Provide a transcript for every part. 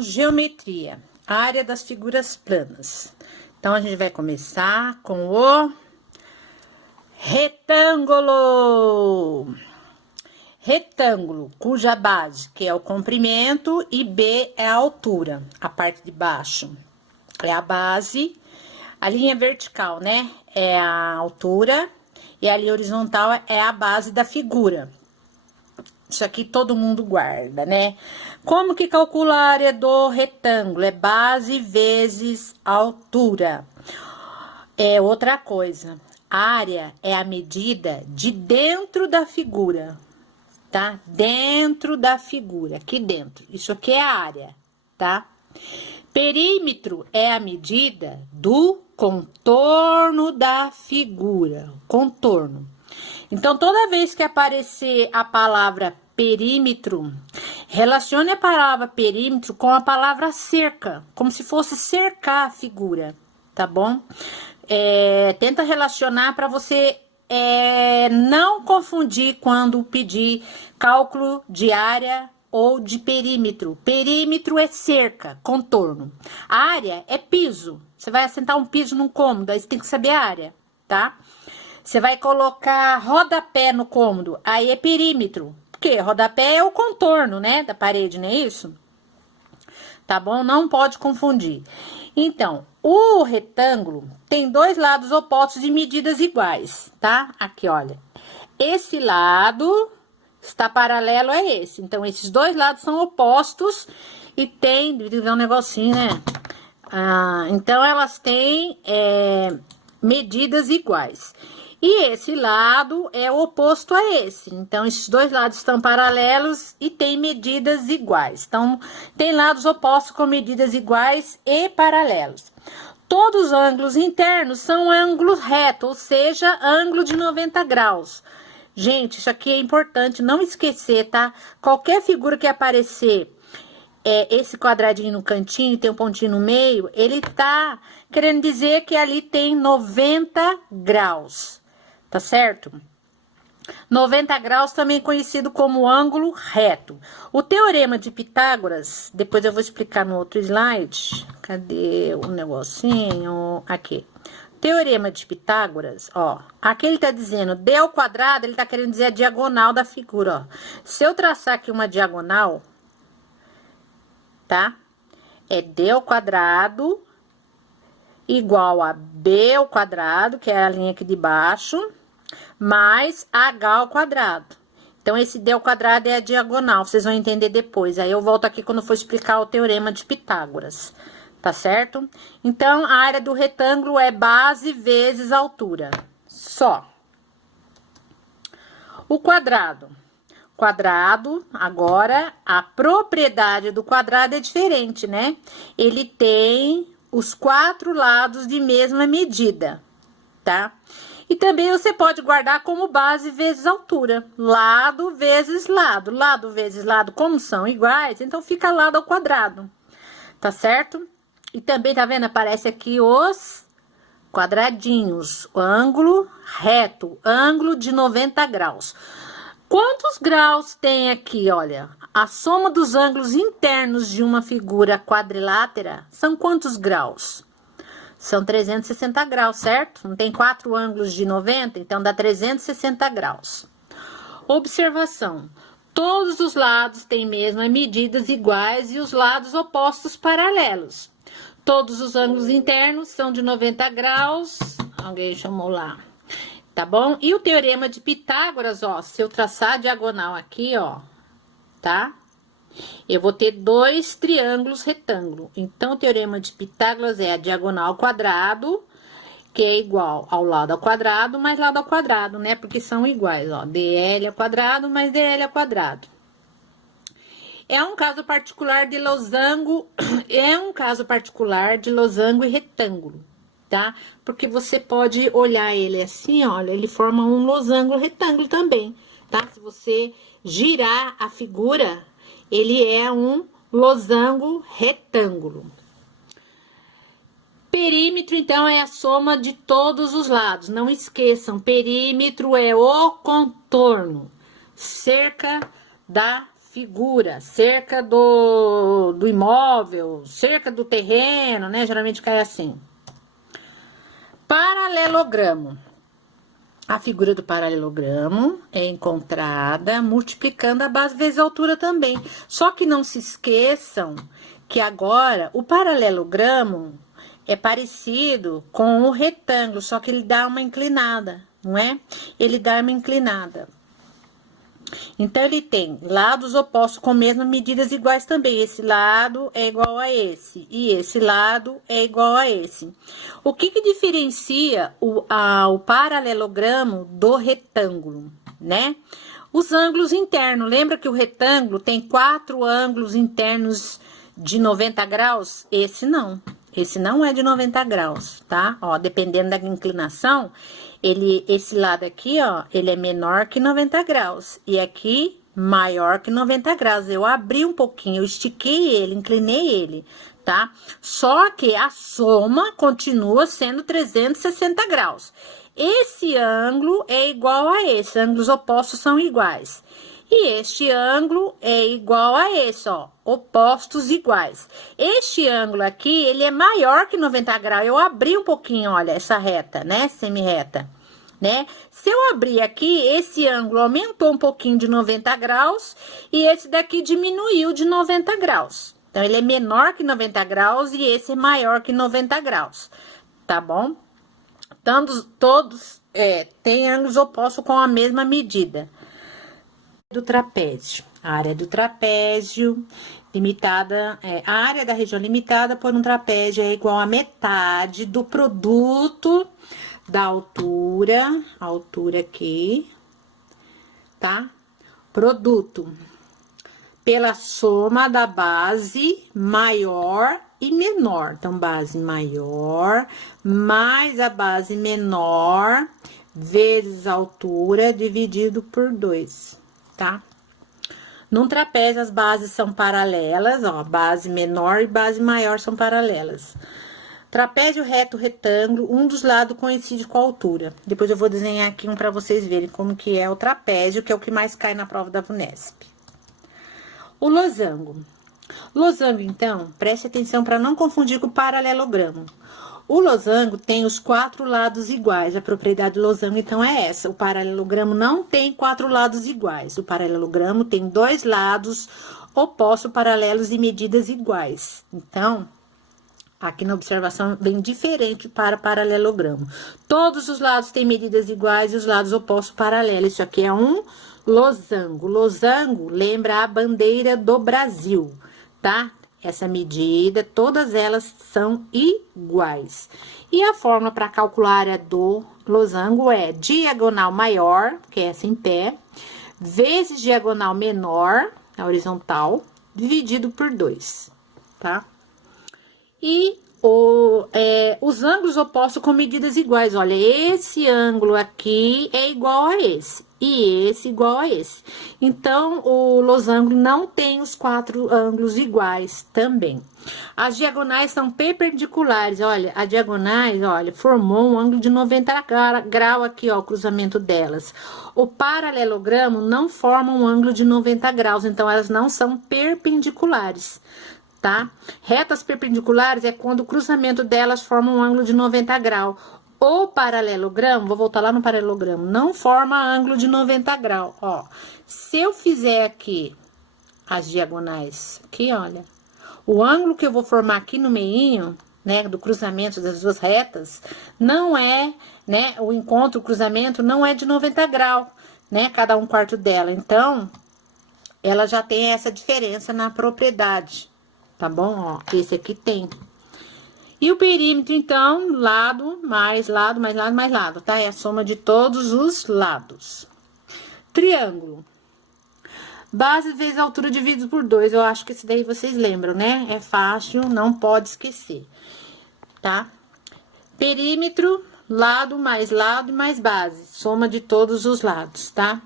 Geometria, área das figuras planas. Então, a gente vai começar com o retângulo. Retângulo, cuja base, que é o comprimento, e B é a altura. A parte de baixo é a base, a linha vertical, né, é a altura, e a linha horizontal é a base da figura. Isso aqui todo mundo guarda, né? Como que calcula a área do retângulo? É base vezes altura. É outra coisa. Área é a medida de dentro da figura, tá? Dentro da figura, aqui dentro. Isso aqui é a área, tá? Perímetro é a medida do contorno da figura, contorno. Então, toda vez que aparecer a palavra perímetro, relacione a palavra perímetro com a palavra cerca, como se fosse cercar a figura, tá bom? Tenta relacionar para você não confundir quando pedir cálculo de área ou de perímetro. Perímetro é cerca, contorno. Área é piso. Você vai assentar um piso num cômodo, aí você tem que saber a área, tá? Você vai colocar rodapé no cômodo, aí é perímetro. Porque rodapé é o contorno, né, da parede, não é isso? Tá bom? Não pode confundir. Então, o retângulo tem dois lados opostos de medidas iguais, tá? Aqui, olha. Esse lado está paralelo a esse. Então, esses dois lados são opostos e tem um negocinho, né? Então, elas têm medidas iguais. E esse lado é o oposto a esse. Então, esses dois lados estão paralelos e têm medidas iguais. Então, tem lados opostos com medidas iguais e paralelos. Todos os ângulos internos são ângulos retos, ou seja, ângulo de 90 graus. Gente, isso aqui é importante não esquecer, tá? Qualquer figura que aparecer esse quadradinho no cantinho, tem um pontinho no meio, ele tá querendo dizer que ali tem 90 graus. Tá certo? 90 graus também conhecido como ângulo reto. O teorema de Pitágoras, depois eu vou explicar no outro slide. Cadê o negocinho? Aqui. Teorema de Pitágoras, ó. Aqui ele tá dizendo d ao quadrado, ele tá querendo dizer a diagonal da figura, ó. Se eu traçar aqui uma diagonal, tá? É d ao quadrado igual a b ao quadrado, que é a linha aqui de baixo, mais h ao quadrado. Então, esse d ao quadrado é a diagonal, vocês vão entender depois. Aí, eu volto aqui quando for explicar o teorema de Pitágoras, tá certo? Então, a área do retângulo é base vezes altura, só. O quadrado. Quadrado, agora, a propriedade do quadrado é diferente, né? Ele tem os 4 lados de mesma medida, tá? E também você pode guardar como base vezes altura, lado vezes lado. Lado vezes lado, como são iguais, então fica lado ao quadrado, tá certo? E também, tá vendo? Aparece aqui os quadradinhos, o ângulo reto, ângulo de 90 graus. Quantos graus tem aqui, olha? A soma dos ângulos internos de uma figura quadrilátera são quantos graus? São 360 graus, certo? Não tem 4 ângulos de 90, então dá 360 graus. Observação. Todos os lados têm mesmas medidas iguais e os lados opostos paralelos. Todos os ângulos internos são de 90 graus. Alguém chamou lá. Tá bom? E o teorema de Pitágoras, ó, se eu traçar a diagonal aqui, ó, tá? Eu vou ter 2 triângulos retângulo. Então, o teorema de Pitágoras é a diagonal ao quadrado, que é igual ao lado ao quadrado, mais lado ao quadrado, né? Porque são iguais, ó, DL ao quadrado mais DL ao quadrado. É um caso particular de losango, e retângulo, tá? Porque você pode olhar ele assim, olha, ele forma um losango retângulo também, tá? Se você girar a figura, ele é um losango retângulo. Perímetro, então, é a soma de todos os lados. Não esqueçam, perímetro é o contorno, cerca da figura, cerca do imóvel, cerca do terreno, né? Geralmente cai assim. Paralelogramo. A figura do paralelogramo é encontrada multiplicando a base vezes a altura também. Só que não se esqueçam que agora o paralelogramo é parecido com o retângulo, só que ele dá uma inclinada, não é? Ele dá uma inclinada. Então, ele tem lados opostos com mesmas medidas iguais também. Esse lado é igual a esse, e esse lado é igual a esse. O que diferencia o paralelogramo do retângulo, né? Os ângulos internos. Lembra que o retângulo tem 4 ângulos internos de 90 graus? Esse não. Esse não é de 90 graus, tá? Ó, dependendo da inclinação, esse lado aqui, ó, ele é menor que 90 graus. E aqui, maior que 90 graus. Eu abri um pouquinho, eu estiquei ele, inclinei ele, tá? Só que a soma continua sendo 360 graus. Esse ângulo é igual a esse, ângulos opostos são iguais. E este ângulo é igual a esse, ó, opostos iguais. Este ângulo aqui, ele é maior que 90 graus. Eu abri um pouquinho, olha, essa reta, né, semi-reta, né? Se eu abrir aqui, esse ângulo aumentou um pouquinho de 90 graus e esse daqui diminuiu de 90 graus. Então, ele é menor que 90 graus e esse é maior que 90 graus, tá bom? Todos têm ângulos opostos com a mesma medida. Do trapézio. A área do trapézio limitada, a área da região limitada por um trapézio é igual a metade do produto da altura, a altura aqui, tá? Produto pela soma da base maior e menor. Então, base maior mais a base menor vezes a altura dividido por 2. Tá? Num trapézio, as bases são paralelas, ó, base menor e base maior são paralelas. Trapézio reto, retângulo, um dos lados coincide com a altura. Depois eu vou desenhar aqui um para vocês verem como que é o trapézio, que é o que mais cai na prova da VUNESP. O losango. Losango, então, preste atenção para não confundir com o paralelogramo. O losango tem os 4 lados iguais. A propriedade do losango, então, é essa. O paralelogramo não tem 4 lados iguais. O paralelogramo tem 2 lados opostos, paralelos e medidas iguais. Então, aqui na observação, bem diferente para paralelogramo. Todos os lados têm medidas iguais e os lados opostos paralelos. Isso aqui é um losango. Losango lembra a bandeira do Brasil, tá? Essa medida, todas elas são iguais. E a fórmula para calcular a área do losango é diagonal maior, que é essa em pé, vezes diagonal menor, a horizontal, dividido por 2, tá? E os ângulos opostos com medidas iguais. Olha, esse ângulo aqui é igual a esse. E esse igual a esse. Então, o losango não tem os 4 ângulos iguais também. As diagonais são perpendiculares. Olha, a diagonais, olha, formou um ângulo de 90 graus aqui, ó, o cruzamento delas. O paralelogramo não forma um ângulo de 90 graus, então elas não são perpendiculares, tá? Retas perpendiculares é quando o cruzamento delas forma um ângulo de 90 graus. O paralelogramo, vou voltar lá no paralelogramo, não forma ângulo de 90 graus, ó. Se eu fizer aqui as diagonais, aqui, olha, o ângulo que eu vou formar aqui no meinho, né, do cruzamento das duas retas, não é, né, o encontro, o cruzamento não é de 90 graus, né, cada um quarto dela. Então, ela já tem essa diferença na propriedade, tá bom? Ó, esse aqui tem. E o perímetro, então, lado, mais lado, mais lado, mais lado, tá? É a soma de todos os lados. Triângulo. Base vezes altura dividido por 2. Eu acho que esse daí vocês lembram, né? É fácil, não pode esquecer, tá? Perímetro, lado e mais base. Soma de todos os lados, tá?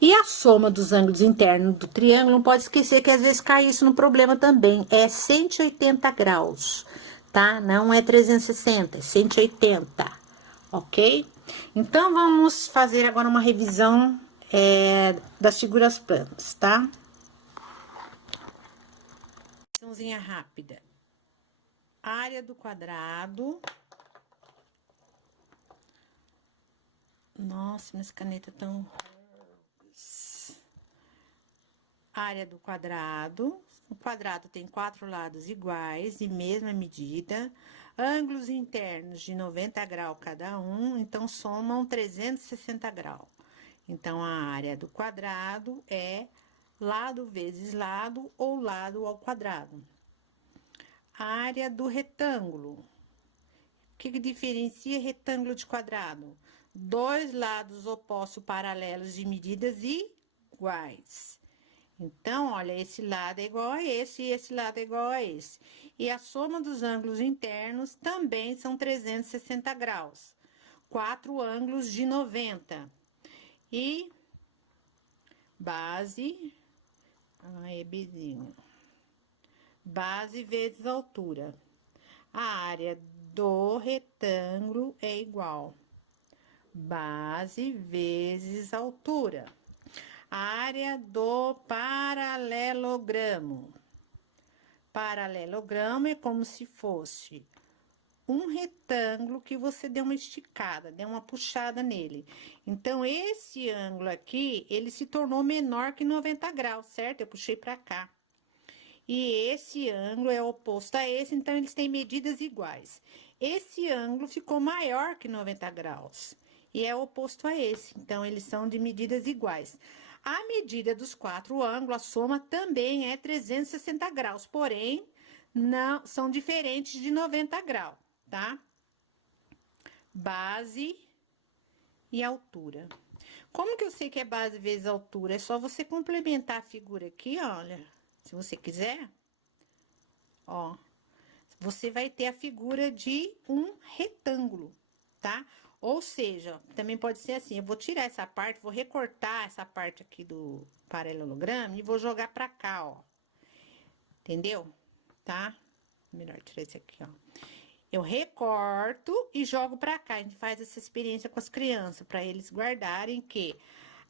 E a soma dos ângulos internos do triângulo, não pode esquecer que às vezes cai isso no problema também, é 180 graus, tá? Não é 360, é 180, ok? Então, vamos fazer agora uma revisão das figuras planas, tá? Liçãozinha rápida. Área do quadrado. Nossa, minhas canetas tão... Área do quadrado. O quadrado tem 4 lados iguais, de mesma medida. Ângulos internos de 90 graus cada um, então somam 360 graus. Então, a área do quadrado é lado vezes lado ou lado ao quadrado. A área do retângulo. O que diferencia retângulo de quadrado? 2 lados opostos paralelos de medidas iguais. Então, olha, esse lado é igual a esse e esse lado é igual a esse. E a soma dos ângulos internos também são 360 graus. 4 ângulos de 90. E base, é bizinho. Base vezes altura. A área do retângulo é igual. Base vezes altura. Área do paralelogramo. Paralelogramo é como se fosse um retângulo que você deu uma esticada, deu uma puxada nele. Então, esse ângulo aqui, ele se tornou menor que 90 graus, certo? Eu puxei pra cá. E esse ângulo é oposto a esse, então, eles têm medidas iguais. Esse ângulo ficou maior que 90 graus. E é oposto a esse, então, eles são de medidas iguais. A medida dos 4 ângulos, a soma também é 360 graus, porém, não são diferentes de 90 graus, tá? Base e altura. Como que eu sei que é base vezes altura? É só você complementar a figura aqui, olha, se você quiser. Ó, você vai ter a figura de um retângulo, tá? Ou seja, também pode ser assim, eu vou tirar essa parte, vou recortar essa parte aqui do paralelogramo e vou jogar pra cá, ó. Entendeu? Tá? Melhor tirar esse aqui, ó. Eu recorto e jogo pra cá. A gente faz essa experiência com as crianças, pra eles guardarem que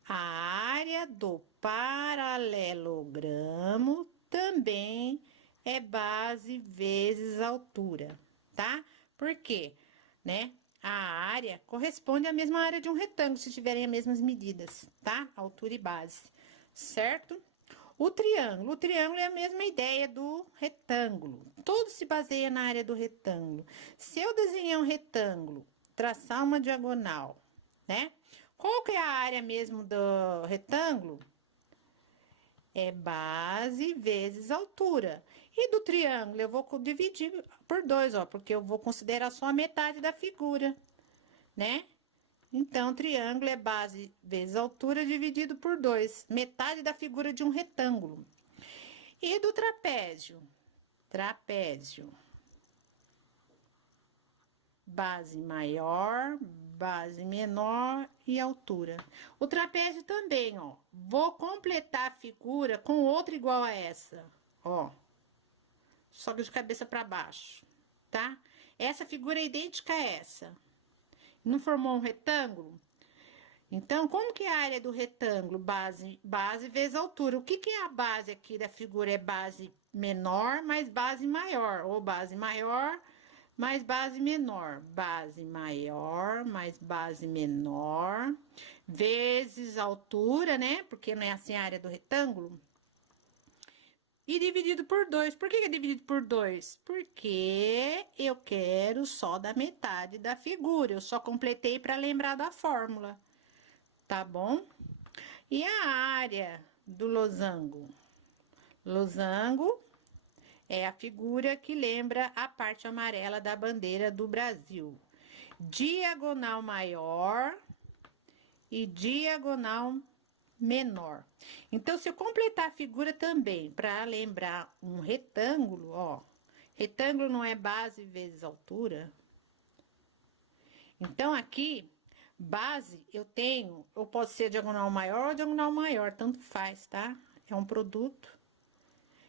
a área do paralelogramo também é base vezes altura, tá? Por quê? Né? A área corresponde à mesma área de um retângulo, se tiverem as mesmas medidas, tá? Altura e base, certo? O triângulo é a mesma ideia do retângulo. Tudo se baseia na área do retângulo. Se eu desenhar um retângulo, traçar uma diagonal, né? Qual que é a área mesmo do retângulo? É base vezes altura. E do triângulo, eu vou dividir por 2, ó, porque eu vou considerar só a metade da figura, né? Então, triângulo é base vezes altura dividido por 2, metade da figura de um retângulo. E do trapézio? Trapézio. Base maior, base menor e altura. O trapézio também, ó. Vou completar a figura com outra igual a essa, ó. Só que de cabeça para baixo, tá? Essa figura é idêntica a essa. Não formou um retângulo? Então, como que é a área do retângulo? Base vezes altura. O que é a base aqui da figura? É base menor mais base maior, ou base maior mais base menor. Base maior mais base menor, vezes altura, né? Porque não é assim a área do retângulo. E dividido por 2. Por que é dividido por 2? Porque eu quero só da metade da figura. Eu só completei para lembrar da fórmula. Tá bom? E a área do losango? Losango é a figura que lembra a parte amarela da bandeira do Brasil. Diagonal maior e diagonal menor. Então, se eu completar a figura também para lembrar um retângulo, ó. Retângulo não é base vezes altura. Então, aqui, base, eu posso ser diagonal maior ou diagonal maior, tanto faz, tá? É um produto.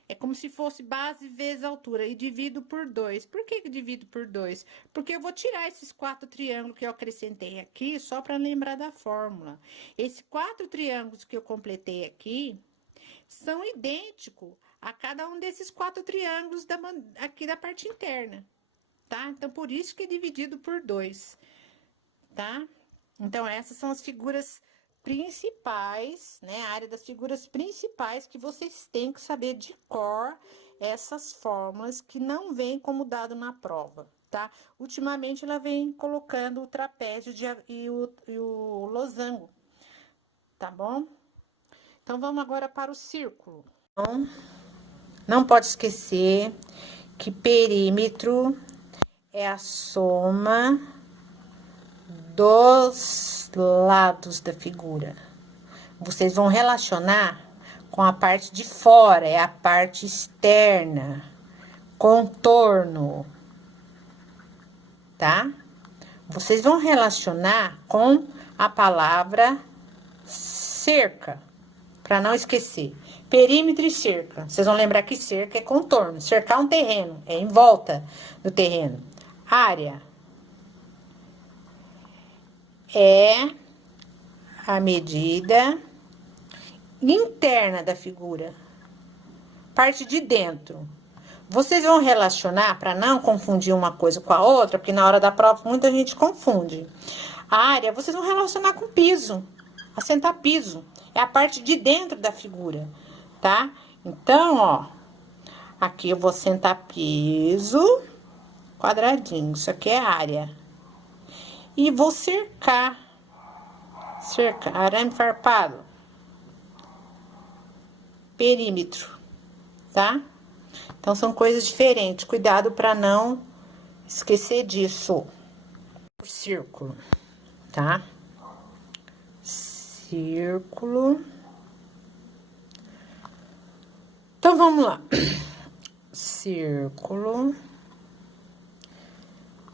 É como se fosse base vezes altura e divido por 2. Por que que divido por 2? Porque eu vou tirar esses 4 triângulos que eu acrescentei aqui só para lembrar da fórmula. Esses 4 triângulos que eu completei aqui são idênticos a cada um desses 4 triângulos aqui da parte interna, tá? Então, por isso que é dividido por 2, tá? Então, essas são as figuras principais, né? A área das figuras principais que vocês têm que saber de cor essas fórmulas que não vem como dado na prova, tá? Ultimamente, ela vem colocando o trapézio e o losango, tá bom? Então, vamos agora para o círculo. Então, não pode esquecer que perímetro é a soma dos lados da figura. Vocês vão relacionar com a parte de fora, é a parte externa, contorno, tá? Vocês vão relacionar com a palavra cerca, para não esquecer. Perímetro e cerca. Vocês vão lembrar que cerca é contorno. Cercar um terreno, é em volta do terreno. Área é a medida interna da figura, parte de dentro. Vocês vão relacionar para não confundir uma coisa com a outra, porque na hora da prova muita gente confunde. A área, vocês vão relacionar com piso, assentar piso. É a parte de dentro da figura, tá? Então, ó, aqui eu vou sentar piso, quadradinho, isso aqui é área. E vou cercar, arame farpado, perímetro, tá? Então, são coisas diferentes, cuidado para não esquecer disso. O círculo, tá? Círculo. Então, vamos lá. Círculo.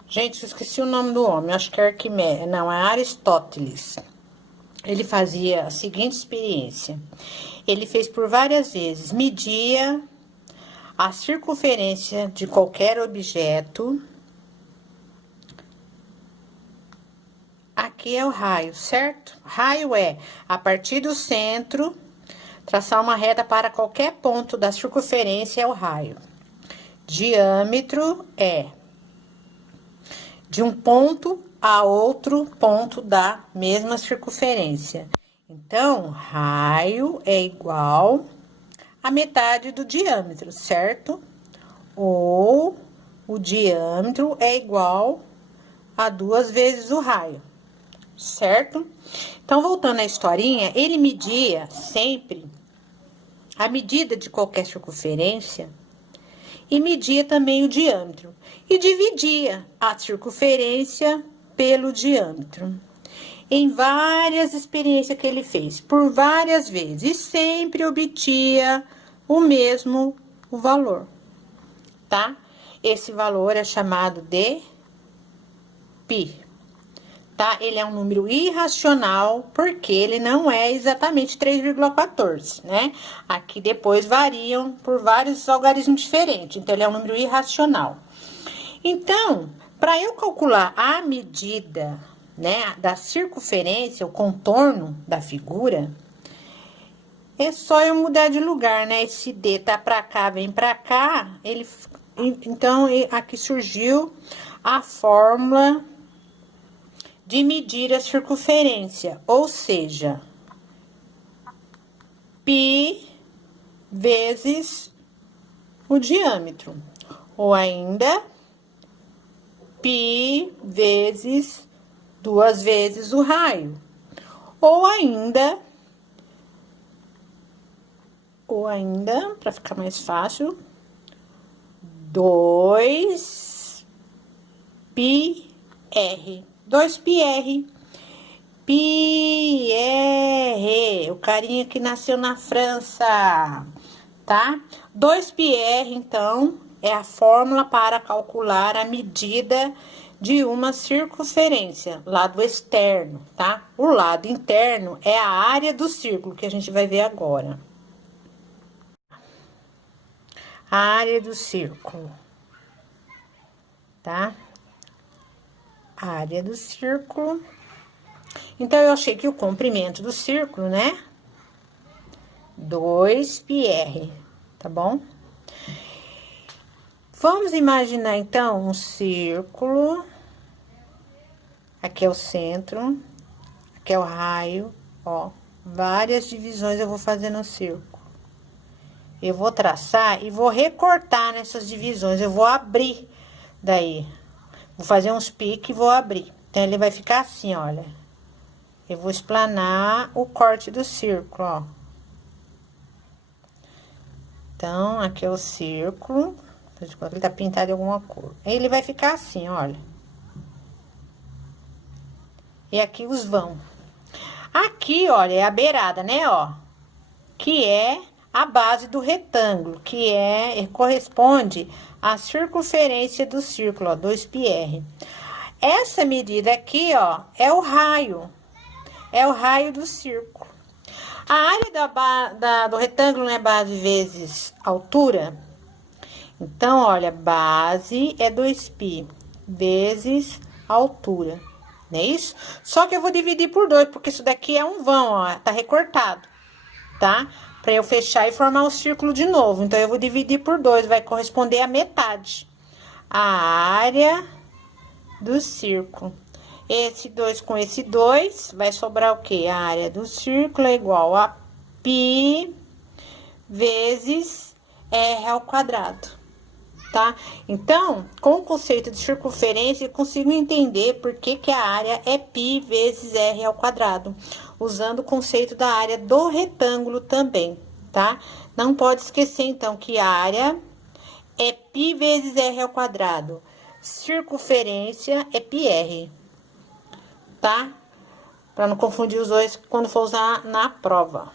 Gente, eu esqueci o nome do homem, acho que é Arquimedes, não, é Aristóteles. Ele fazia a seguinte experiência. Ele fez por várias vezes, media a circunferência de qualquer objeto. Aqui é o raio, certo? Raio é, a partir do centro, traçar uma reta para qualquer ponto da circunferência é o raio. Diâmetro é de um ponto a outro ponto da mesma circunferência. Então, raio é igual a metade do diâmetro, certo? Ou o diâmetro é igual a 2 vezes o raio, certo? Então, voltando à historinha, ele media sempre a medida de qualquer circunferência e media também o diâmetro. E dividia a circunferência pelo diâmetro. Em várias experiências que ele fez, por várias vezes, e sempre obtia o mesmo valor, tá? Esse valor é chamado de π, tá? Ele é um número irracional, porque ele não é exatamente 3,14, né? Aqui depois variam por vários algarismos diferentes, então ele é um número irracional. Então, para eu calcular a medida, né, da circunferência, o contorno da figura, é só eu mudar de lugar, né? Esse D tá pra cá, vem pra cá, então, aqui surgiu a fórmula de medir a circunferência, ou seja, π vezes o diâmetro, ou ainda π vezes 2 vezes o raio, ou ainda, para ficar mais fácil, 2πr, 2πr, Pierre, o carinha que nasceu na França, tá? 2πr, então, é a fórmula para calcular a medida de uma circunferência, lado externo, tá? O lado interno é a área do círculo, que a gente vai ver agora. a área do círculo, tá? A área do círculo. Então, eu achei que o comprimento do círculo, né? 2πr, tá bom? Vamos imaginar, então, um círculo. Aqui é o centro, aqui é o raio, ó. Várias divisões eu vou fazer no círculo. Eu vou traçar e vou recortar nessas divisões. Eu vou abrir daí. Vou fazer uns piques e vou abrir. Então, ele vai ficar assim, olha. Eu vou explanar o corte do círculo, ó. Então, aqui é o círculo. Ele tá pintado de alguma cor. Ele vai ficar assim, olha. E aqui os vão. Aqui, olha, é a beirada, né, ó. Que é a base do retângulo, que corresponde à circunferência do círculo, ó, 2πr. Essa medida aqui, ó, é o raio. É o raio do círculo. A área do retângulo é base vezes altura. Então, olha, base é 2π vezes altura. Não é isso? Só que eu vou dividir por 2, porque isso daqui é um vão, ó, tá recortado, tá? Pra eu fechar e formar um círculo de novo. Então, eu vou dividir por 2, vai corresponder a metade. A área do círculo. Esse 2 com esse 2, vai sobrar o quê? A área do círculo é igual a π vezes r ao quadrado, tá? Então, com o conceito de circunferência, eu consigo entender por que a área é π vezes r ao quadrado, usando o conceito da área do retângulo também, tá? Não pode esquecer, então, que a área é π vezes r ao quadrado. Circunferência é πr, tá? Para não confundir os dois quando for usar na prova.